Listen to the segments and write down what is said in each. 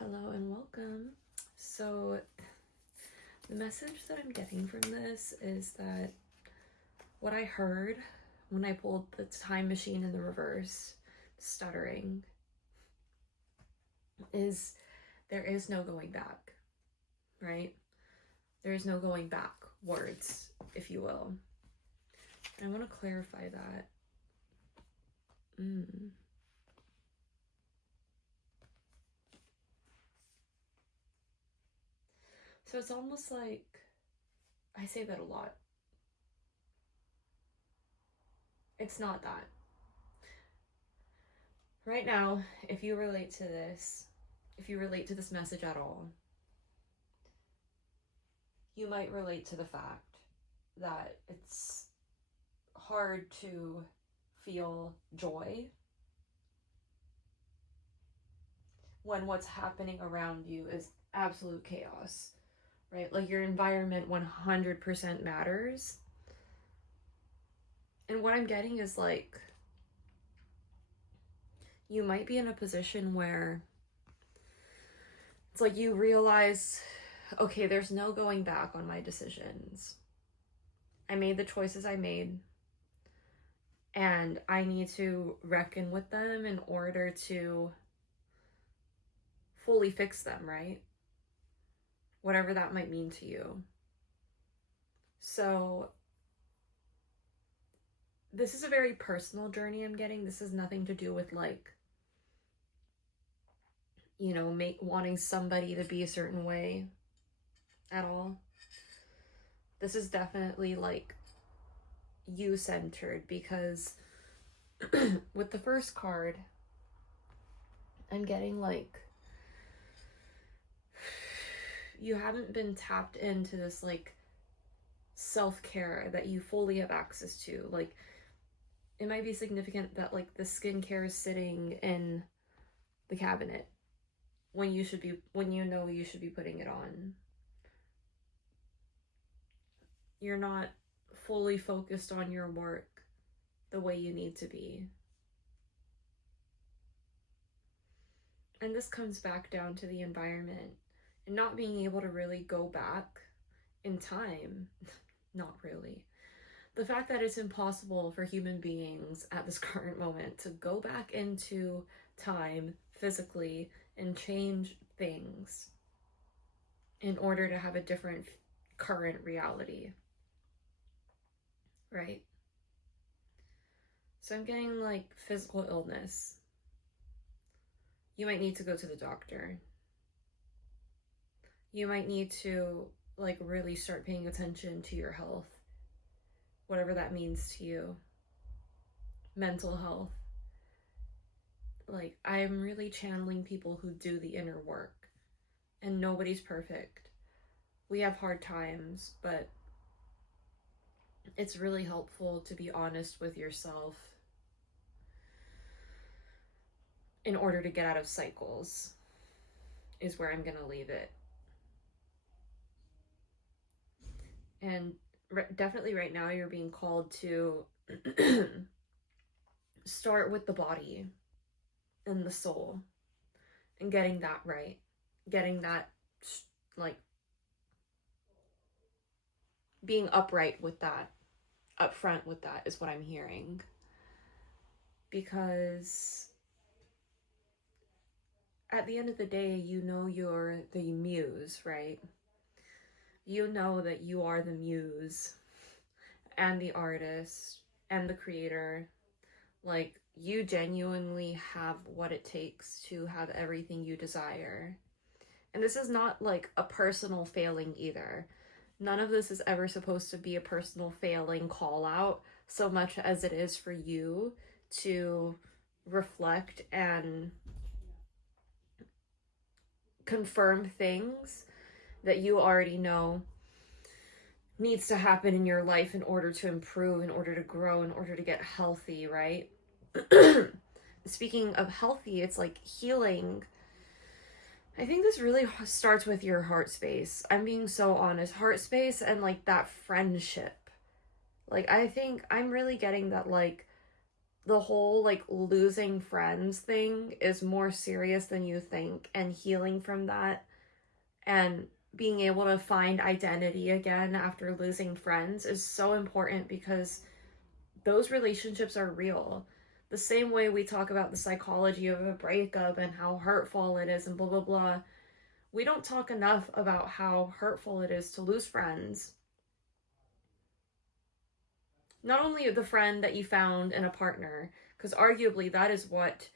Hello and welcome. So, the message that I'm getting from this is that what I heard when I pulled the time machine in the reverse, stuttering, is there is no going back, right? There is no going backwards, if you will. I want to clarify that. So it's almost like, I say that a lot. It's not that. Right now, if you relate to this message at all, you might relate to the fact that it's hard to feel joy when what's happening around you is absolute chaos, right? Like your environment 100% matters. And what I'm getting is like, you might be in a position where it's like you realize, okay, there's no going back on my decisions. I made the choices I made, and I need to reckon with them in order to fully fix them, right? Whatever that might mean to you. So this is a very personal journey I'm getting. This has nothing to do with like, wanting somebody to be a certain way at all. This is definitely like you-centered, because with the first card, I'm getting like you haven't been tapped into this like self-care that you fully have access to. Like, it might be significant that like the skincare is sitting in the cabinet when you know you should be putting it on. You're not fully focused on your work the way you need to be. And this comes back down to the environment and not being able to really go back in time. Not really. The fact that it's impossible for human beings at this current moment to go back into time physically and change things in order to have a different current reality, right? So I'm getting like physical illness. You might need to go to the doctor. You might need to like really start paying attention to your health, whatever that means to you. Mental health. Like, I'm really channeling people who do the inner work, and nobody's perfect. We have hard times, but it's really helpful to be honest with yourself in order to get out of cycles, is where I'm gonna leave it. And definitely right now you're being called to start with the body and the soul and getting that right. Getting that, like, being upright with that, upfront with that is what I'm hearing. Because at the end of the day, you know you're the muse, right? You know that you are the muse and the artist and the creator. Like, you genuinely have what it takes to have everything you desire. And this is not like a personal failing either. None of this is ever supposed to be a personal failing call out, so much as it is for you to reflect and confirm things that you already know needs to happen in your life in order to improve, in order to grow, in order to get healthy, right? Speaking of healthy, it's like healing. I think this really starts with your heart space. I'm being so honest. Heart space and like that friendship. Like, I think I'm really getting that like the whole like losing friends thing is more serious than you think, and healing from that and being able to find identity again after losing friends is so important, because those relationships are real. The same way we talk about the psychology of a breakup and how hurtful it is and blah blah blah, we don't talk enough about how hurtful it is to lose friends. Not only the friend that you found in a partner, because arguably that is what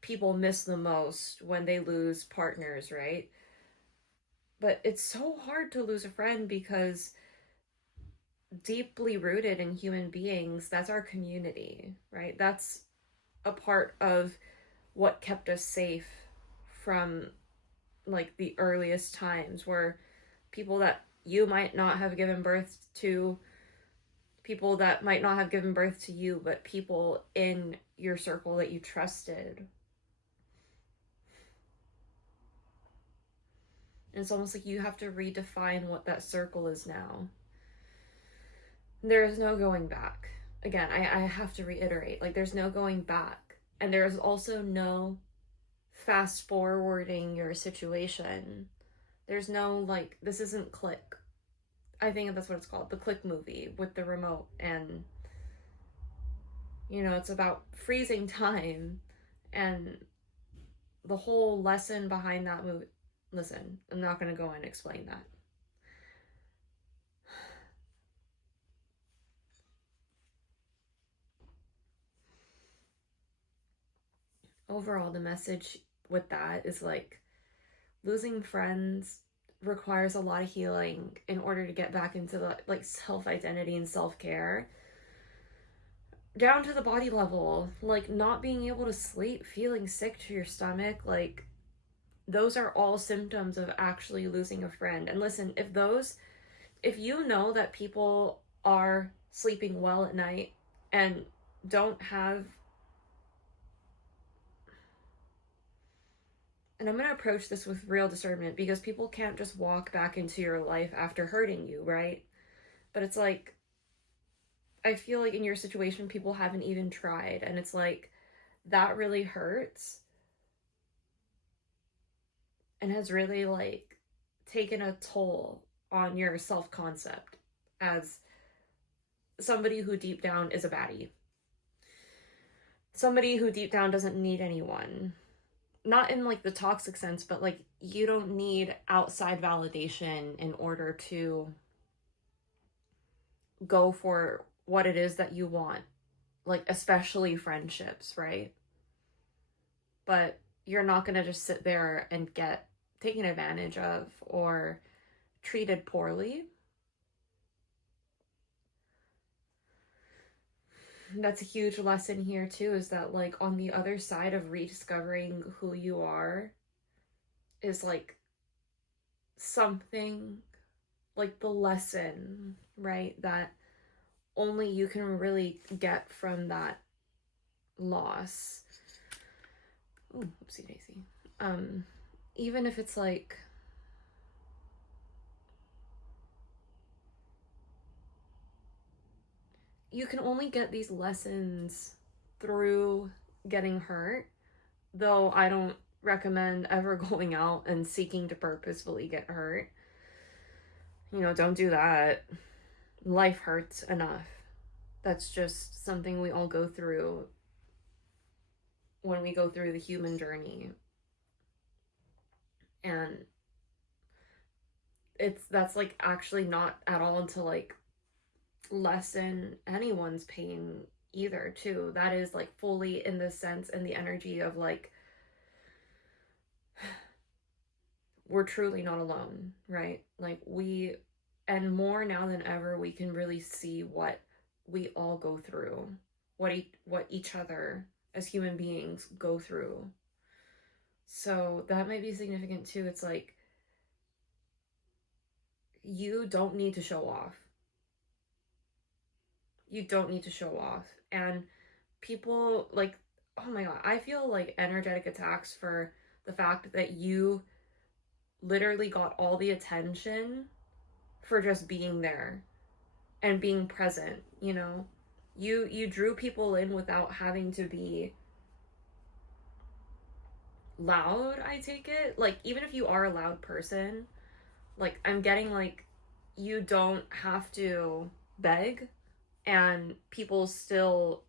people miss the most when they lose partners, right? But it's so hard to lose a friend, because deeply rooted in human beings, that's our community, right? That's a part of what kept us safe from like the earliest times, where people that you might not have given birth to, people that might not have given birth to you, but people in your circle that you trusted. And it's almost like you have to redefine what that circle is now. There is no going back. Again, I have to reiterate, like, there's no going back. And there's also no fast forwarding your situation. There's no, like, this isn't Click. I think that's what it's called, the Click movie with the remote. And, you know, it's about freezing time. And the whole lesson behind that movie. Listen, I'm not going to go and explain that. Overall, the message with that is like, losing friends requires a lot of healing in order to get back into the like self-identity and self-care, down to the body level, like not being able to sleep, feeling sick to your stomach, like those are all symptoms of actually losing a friend. And listen, if you know that people are sleeping well at night and don't have, and I'm going to approach this with real discernment, because people can't just walk back into your life after hurting you, right? But it's like, I feel like in your situation, people haven't even tried. And it's like, that really hurts and has really like taken a toll on your self-concept as somebody who deep down is a baddie. Somebody who deep down doesn't need anyone. Not in like the toxic sense, but like you don't need outside validation in order to go for what it is that you want, like especially friendships, right? But you're not going to just sit there and get taken advantage of or treated poorly. That's a huge lesson here too, is that like on the other side of rediscovering who you are is like something, like the lesson, right, that only you can really get from that loss. Ooh, oopsie daisy. Even if it's like, you can only get these lessons through getting hurt, though I don't recommend ever going out and seeking to purposefully get hurt. You know, don't do that. Life hurts enough. That's just something we all go through when we go through the human journey. And that's like actually not at all to like lessen anyone's pain either too. That is like fully in the sense and the energy of like, we're truly not alone, right? Like we, and more now than ever, we can really see what we all go through, what each other as human beings go through. So that might be significant too. It's like, you don't need to show off. You don't need to show off. And people like, oh my god, I feel like energetic attacks for the fact that you literally got all the attention for just being there and being present, you know? You drew people in without having to be loud, I take it. Like, even if you are a loud person, like, I'm getting, like, you don't have to beg, and people still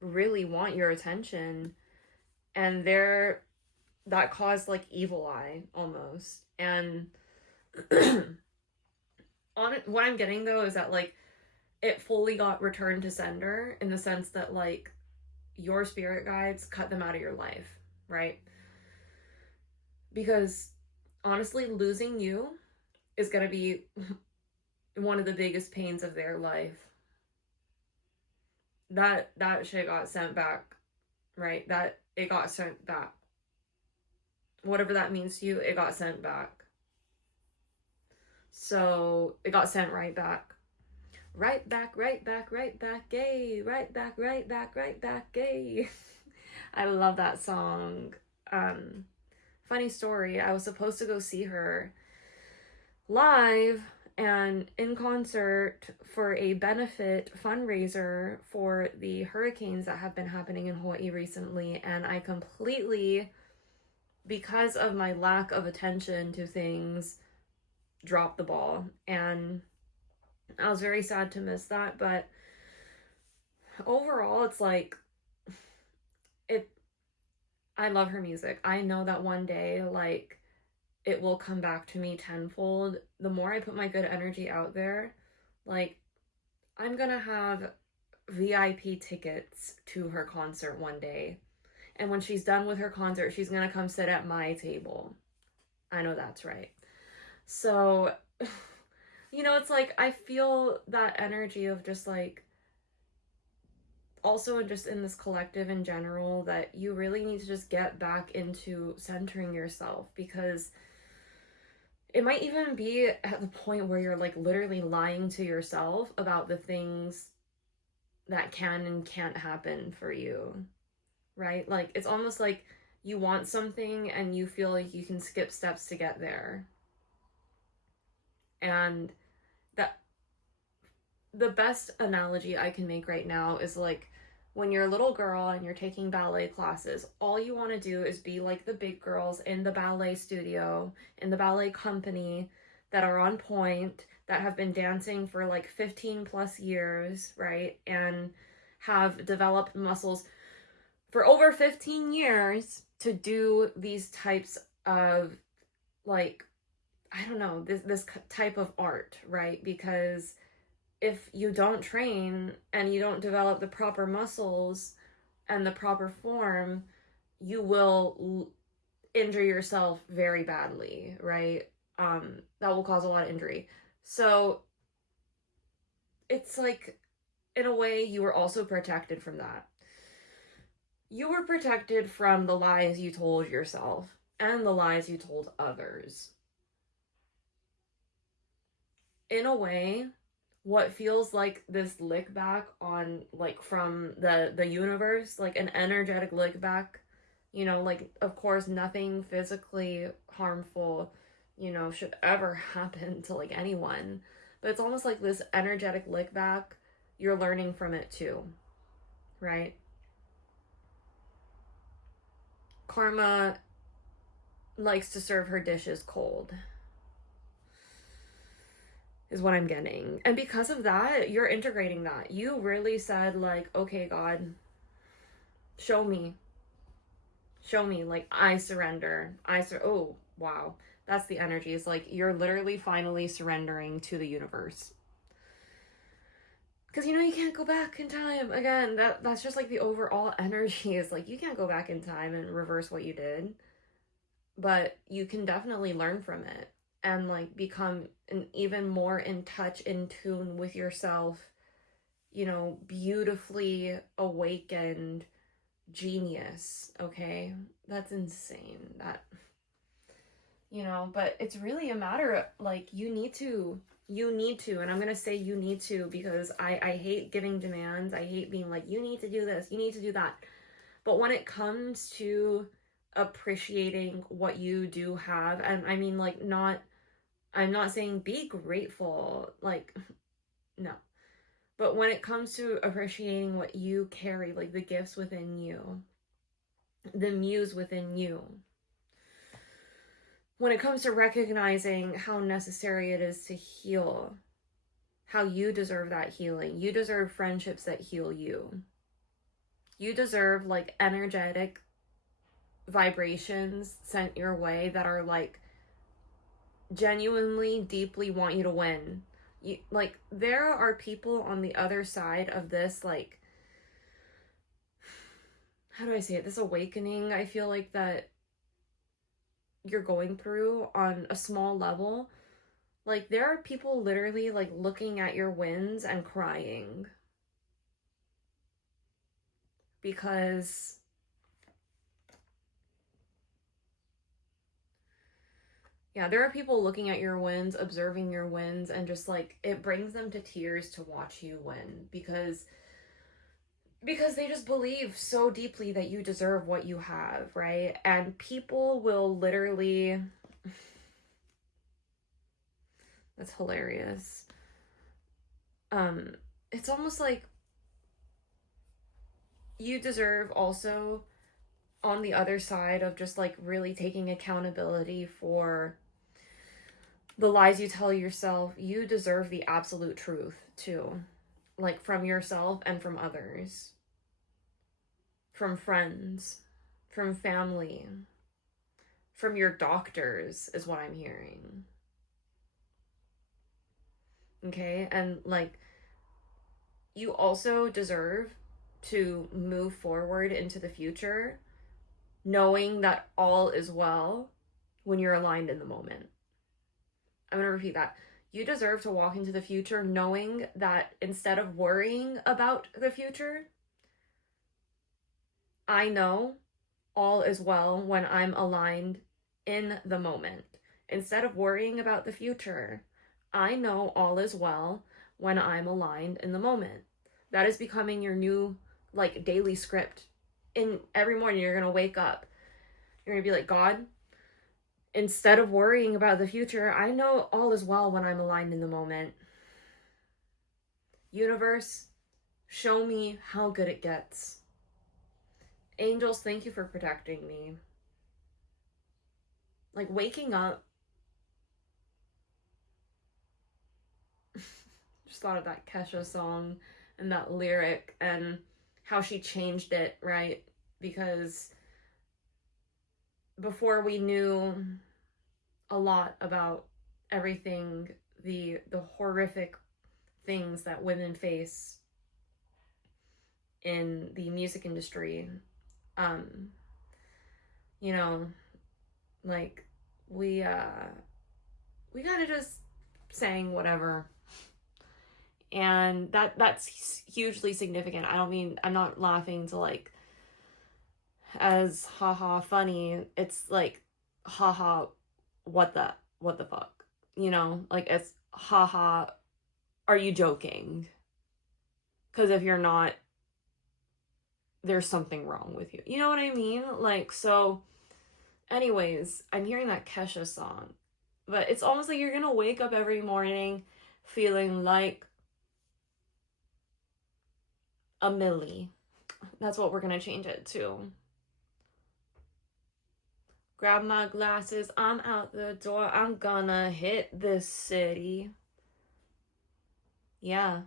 really want your attention, and that caused, like, evil eye, almost. And what I'm getting, though, is that, like, it fully got returned to sender, in the sense that, like, your spirit guides cut them out of your life, right? Because honestly, losing you is going to be one of the biggest pains of their life. That shit got sent back, right? That it got sent back. Whatever that means to you, it got sent back. So it got sent right back. Right back, right back, right back, gay. Right back, right back, right back, gay. I love that song. Funny story, I was supposed to go see her live and in concert for a benefit fundraiser for the hurricanes that have been happening in Hawaii recently, and I completely, because of my lack of attention to things, dropped the ball. And I was very sad to miss that, but overall, it's like, I love her music. I know that one day, like, it will come back to me tenfold. The more I put my good energy out there, like, I'm gonna have VIP tickets to her concert one day. And when she's done with her concert, she's gonna come sit at my table. I know that's right. So, it's like, I feel that energy of just, like, also just in this collective in general, that you really need to just get back into centering yourself, because it might even be at the point where you're, like, literally lying to yourself about the things that can and can't happen for you, right? Like, it's almost like you want something and you feel like you can skip steps to get there. And that the best analogy I can make right now is, like, when you're a little girl and you're taking ballet classes, all you want to do is be like the big girls in the ballet studio, in the ballet company, that are on point, that have been dancing for like 15 plus years, right? And have developed muscles for over 15 years to do these types of, like, I don't know, this type of art, right? Because if you don't train and you don't develop the proper muscles and the proper form, you will injure yourself very badly, right? That will cause a lot of injury. So it's like, in a way, you were also protected from that. You were protected from the lies you told yourself and the lies you told others. In a way, what feels like this lick back on, like, from the universe, like an energetic lick back, like, of course, nothing physically harmful, should ever happen to, like, anyone, but it's almost like this energetic lick back. You're learning from it too, right? Karma likes to serve her dishes cold, is what I'm getting. And because of that, you're integrating that. You really said, like, okay, God, show me. Show me. Like, I surrender. Oh, wow. That's the energy. It's like you're literally finally surrendering to the universe. Because, you can't go back in time. Again, that's just, like, the overall energy is, like, you can't go back in time and reverse what you did. But you can definitely learn from it and, like, become an even more in touch, in tune with yourself, beautifully awakened genius. Okay, that's insane. That, but it's really a matter of, like, you need to, and I'm gonna say you need to, because I hate giving demands. I hate being like, you need to do this, you need to do that. But when it comes to appreciating what you do have, and I mean, like, I'm not saying be grateful, like, no, But when it comes to appreciating what you carry, like the gifts within you, the muse within you, when it comes to recognizing how necessary it is to heal, how you deserve that healing, you deserve friendships that heal you. You deserve like energetic vibrations sent your way that are like genuinely deeply want you to win. You, like, there are people on the other side of this, like, how do I say it, this awakening I feel like that you're going through on a small level. Like, there are people literally like looking at your wins and crying because yeah, there are people looking at your wins, observing your wins, and just like it brings them to tears to watch you win because they just believe so deeply that you deserve what you have, right? And people will literally that's hilarious. It's almost like you deserve also on the other side of just like really taking accountability for the lies you tell yourself, you deserve the absolute truth too. Like from yourself and from others, from friends, from family, from your doctors, is what I'm hearing. Okay, and like you also deserve to move forward into the future knowing that all is well when you're aligned in the moment. I'm going to repeat that. You deserve to walk into the future knowing that instead of worrying about the future, I know all is well when I'm aligned in the moment. Instead of worrying about the future, I know all is well when I'm aligned in the moment. That is becoming your new like daily script. In every morning you're going to wake up. You're going to be like, God, instead of worrying about the future, I know all is well when I'm aligned in the moment. Universe, show me how good it gets. Angels, thank you for protecting me. Like waking up. Just thought of that Kesha song and that lyric and how she changed it, right? Because before we knew a lot about everything, the horrific things that women face in the music industry, you know, like we kind of just sang whatever, and that's hugely significant. I don't mean, I'm not laughing to like as haha funny. It's like haha what the fuck, you know, like it's haha, are you joking? Because if you're not, there's something wrong with you, you know what I mean? Like, so anyways, I'm hearing that Kesha song, but it's almost like you're gonna wake up every morning feeling like a Millie. That's what we're gonna change it to. Grab my glasses, I'm out the door, I'm gonna hit this city. Yeah.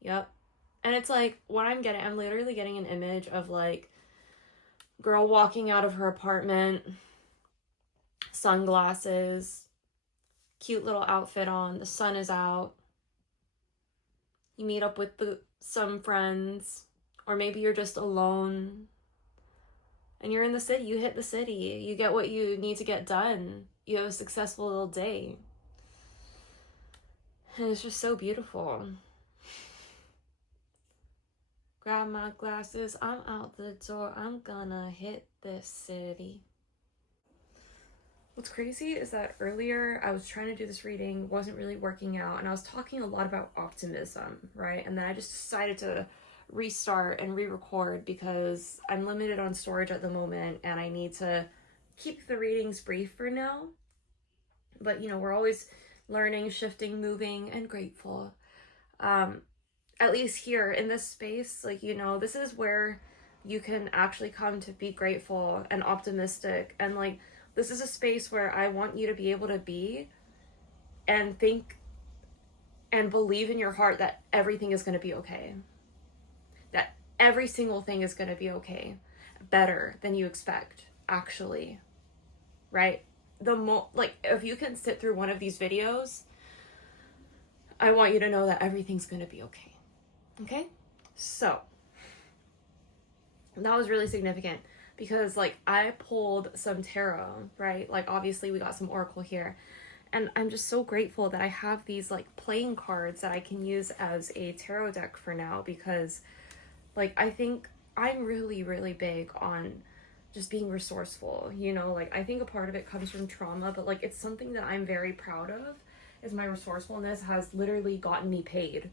Yep. And it's like, what I'm literally getting an image of like girl walking out of her apartment, sunglasses, cute little outfit on, the sun is out. You meet up with some friends, or maybe you're just alone and you're in the city. You hit the city, you get what you need to get done, you have a successful little day, and it's just so beautiful. Grab my glasses, I'm out the door, I'm gonna hit this city. What's crazy is that earlier I was trying to do this reading, wasn't really working out, and I was talking a lot about optimism, right? And then I just decided to restart and re-record because I'm limited on storage at the moment and I need to keep the readings brief for now. But you know, we're always learning, shifting, moving, and grateful. at least here in this space, like, you know, this is where you can actually come to be grateful and optimistic. And like, this is a space where I want you to be able to be and think and believe in your heart that everything is going to be okay. That every single thing is going to be okay. Better than you expect, actually. Right? Like, if you can sit through one of these videos, I want you to know that everything's going to be okay. Okay? So, that was really significant because, like, I pulled some tarot, right? Like, obviously we got some oracle here. And I'm just so grateful that I have these, like, playing cards that I can use as a tarot deck for now because, like, I think I'm really, really big on just being resourceful, you know? Like, I think a part of it comes from trauma, but, like, it's something that I'm very proud of is my resourcefulness has literally gotten me paid,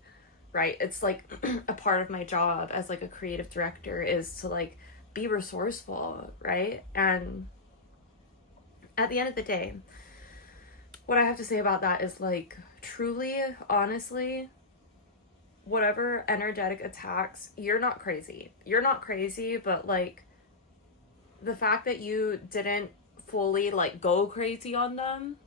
right? It's, like, a part of my job as, like, a creative director is to, like, be resourceful, right? And at the end of the day, what I have to say about that is, like, truly, honestly, whatever energetic attacks, you're not crazy. You're not crazy, but, like, the fact that you didn't fully, like, go crazy on them,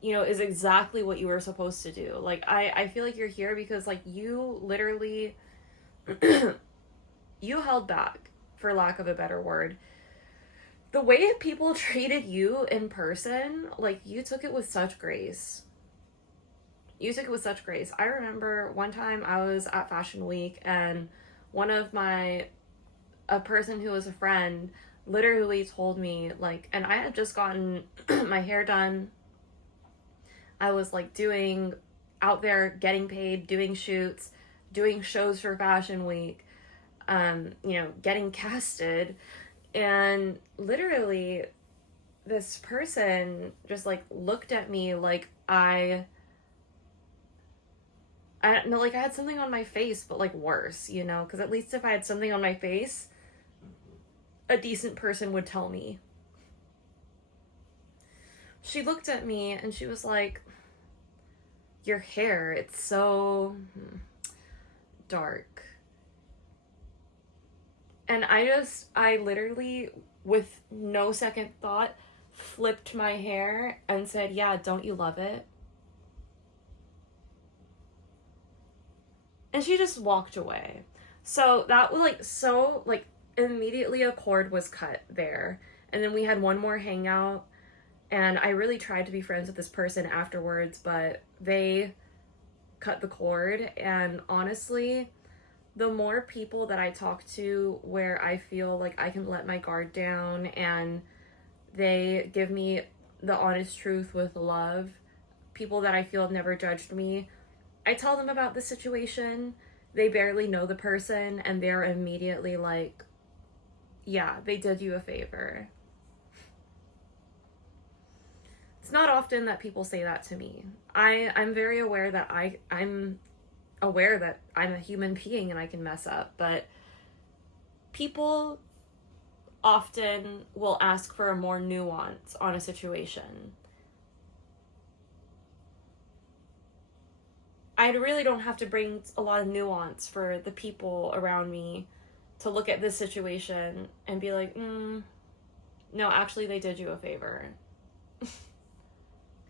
you know, is exactly what you were supposed to do. Like, I feel like you're here because, like, you literally, you held back, for lack of a better word. The way people treated you in person, like, you took it with such grace. You took it with such grace. I remember one time I was at Fashion Week and a person who was a friend literally told me, like, and I had just gotten my hair done. I was, like, out there getting paid, doing shoots, doing shows for Fashion Week, you know, getting casted. And literally this person just, like, looked at me like I don't know, like I had something on my face, but, like, worse, you know, because at least if I had something on my face, a decent person would tell me. She looked at me and she was like, your hair, it's so dark. And I literally, with no second thought, flipped my hair and said, yeah, don't you love it? And she just walked away. So that was, like, immediately a cord was cut there. And then we had one more hangout. And I really tried to be friends with this person afterwards, but they cut the cord. And honestly, the more people that I talk to where I feel like I can let my guard down and they give me the honest truth with love, people that I feel have never judged me, I tell them about the situation. They barely know the person and they're immediately like, yeah, they did you a favor. It's not often that people say that to me. I'm very aware that I'm aware that I'm a human being and I can mess up, but people often will ask for a more nuance on a situation. I really don't have to bring a lot of nuance for the people around me to look at this situation and be like, no, actually they did you a favor.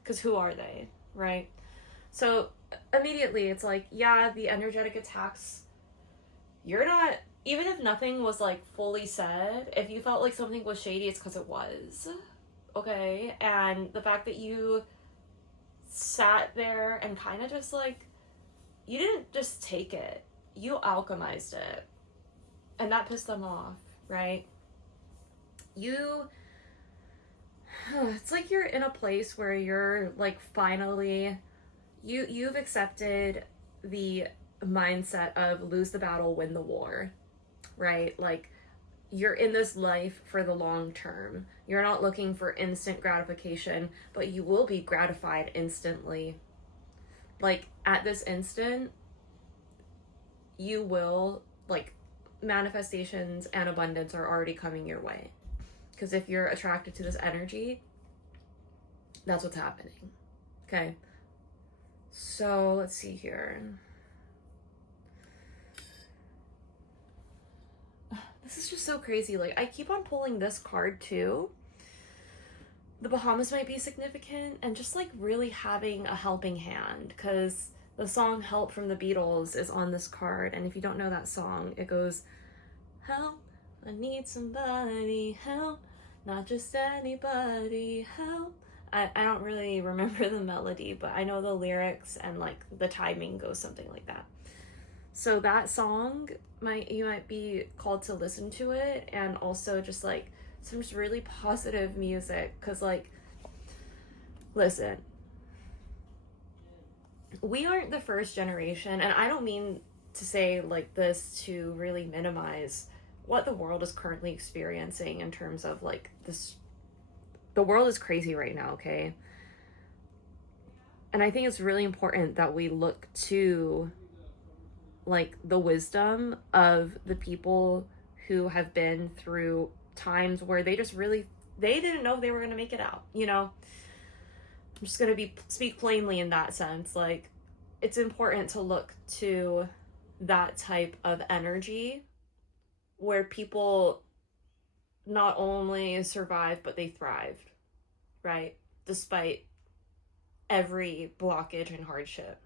Because who are they, right? So immediately it's like, yeah, the energetic attacks, you're not, even if nothing was, like, fully said, if you felt like something was shady, it's because it was, okay? And the fact that you sat there and kind of just, like, you didn't just take it, you alchemized it, and that pissed them off, right? It's like you're in a place where you're, like, finally, you've accepted the mindset of lose the battle, win the war, right? Like, you're in this life for the long term. You're not looking for instant gratification, but you will be gratified instantly. Like, at this instant, you will, like, manifestations and abundance are already coming your way. Because if you're attracted to this energy, that's what's happening. Okay? So let's see here. This is just so crazy. Like, I keep on pulling this card too. The Bahamas might be significant, and just like really having a helping hand, because the song Help from the Beatles is on this card. And if you don't know that song, it goes, help, I need somebody, help, not just anybody, help. I don't really remember the melody, but I know the lyrics, and like the timing goes something like that. So that song, you might be called to listen to it, and also just like some just really positive music, because like, listen, we aren't the first generation, and I don't mean to say like this to really minimize what the world is currently experiencing in terms of like this. The world is crazy right now, okay? And I think it's really important that we look to like the wisdom of the people who have been through times where they just really, they didn't know they were going to make it out, you know? I'm just going to speak plainly in that sense. Like, it's important to look to that type of energy where people not only survived, but they thrived, right? Despite every blockage and hardship.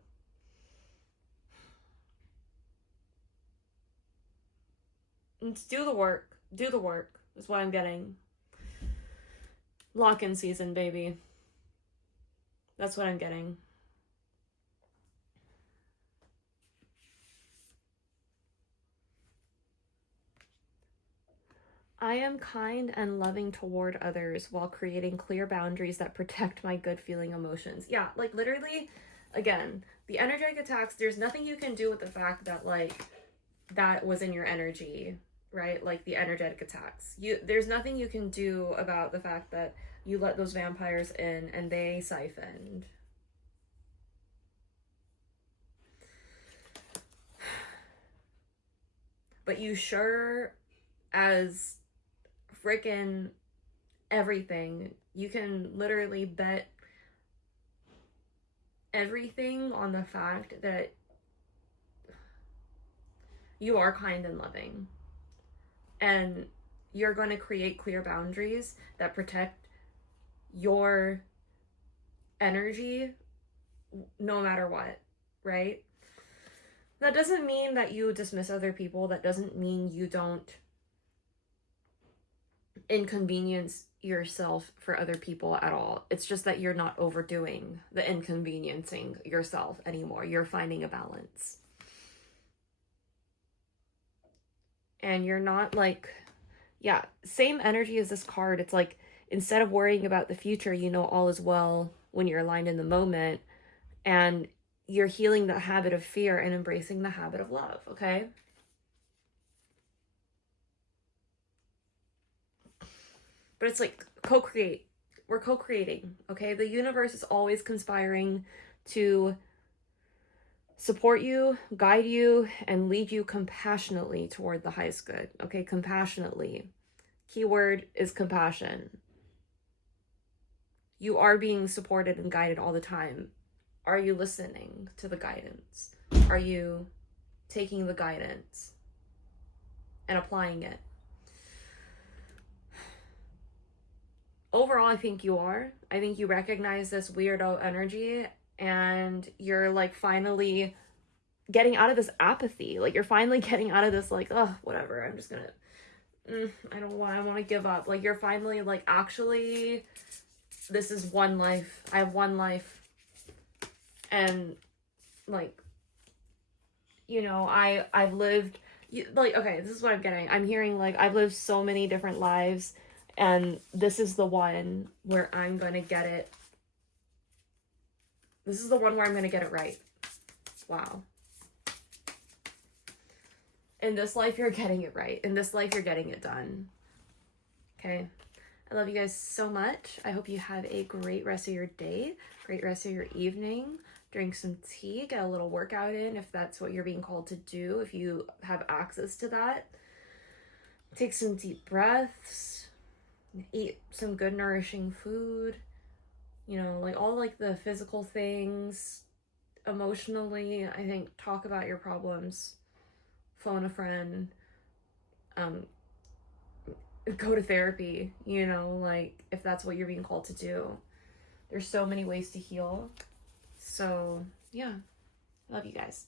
And do the work. Do the work is what I'm getting. Lock-in season, baby. That's what I'm getting. I am kind and loving toward others while creating clear boundaries that protect my good feeling emotions. Yeah, like literally, again, the energetic attacks, there's nothing you can do with the fact that like that was in your energy, right? Like the energetic attacks. There's nothing you can do about the fact that you let those vampires in and they siphoned. But you sure as freaking everything, you can literally bet everything on the fact that you are kind and loving, and you're going to create clear boundaries that protect your energy no matter what, right? That doesn't mean that you dismiss other people. That doesn't mean you don't inconvenience yourself for other people at all. It's just that you're not overdoing the inconveniencing yourself anymore. You're finding a balance. And you're not like, yeah, same energy as this card. It's like, instead of worrying about the future, you know all is well when you're aligned in the moment, and you're healing the habit of fear and embracing the habit of love, okay? But it's like co-create. We're co-creating, okay? The universe is always conspiring to support you, guide you, and lead you compassionately toward the highest good, okay? Compassionately. Keyword is compassion. You are being supported and guided all the time. Are you listening to the guidance? Are you taking the guidance and applying it? Overall, I think you are. I think you recognize this weirdo energy, and you're like finally getting out of this apathy. Like, you're finally getting out of this like, oh, whatever, I'm just gonna, I want to give up. Like, you're finally like, actually, this is one life. I have one life. And like, you know, I've lived, like, okay, this is what I'm getting. I'm hearing like, I've lived so many different lives, and this is the one where I'm gonna get it. This is the one where I'm gonna get it right. Wow. In this life, you're getting it right. In this life, you're getting it done. Okay. I love you guys so much. I hope you have a great rest of your day, great rest of your evening. Drink some tea, get a little workout in if that's what you're being called to do, if you have access to that. Take some deep breaths, eat some good nourishing food, you know, like all like the physical things. emotionally, I think talk about your problems, phone a friend, go to therapy, you know, like if that's what you're being called to do. There's so many ways to heal. So, yeah. Love you guys.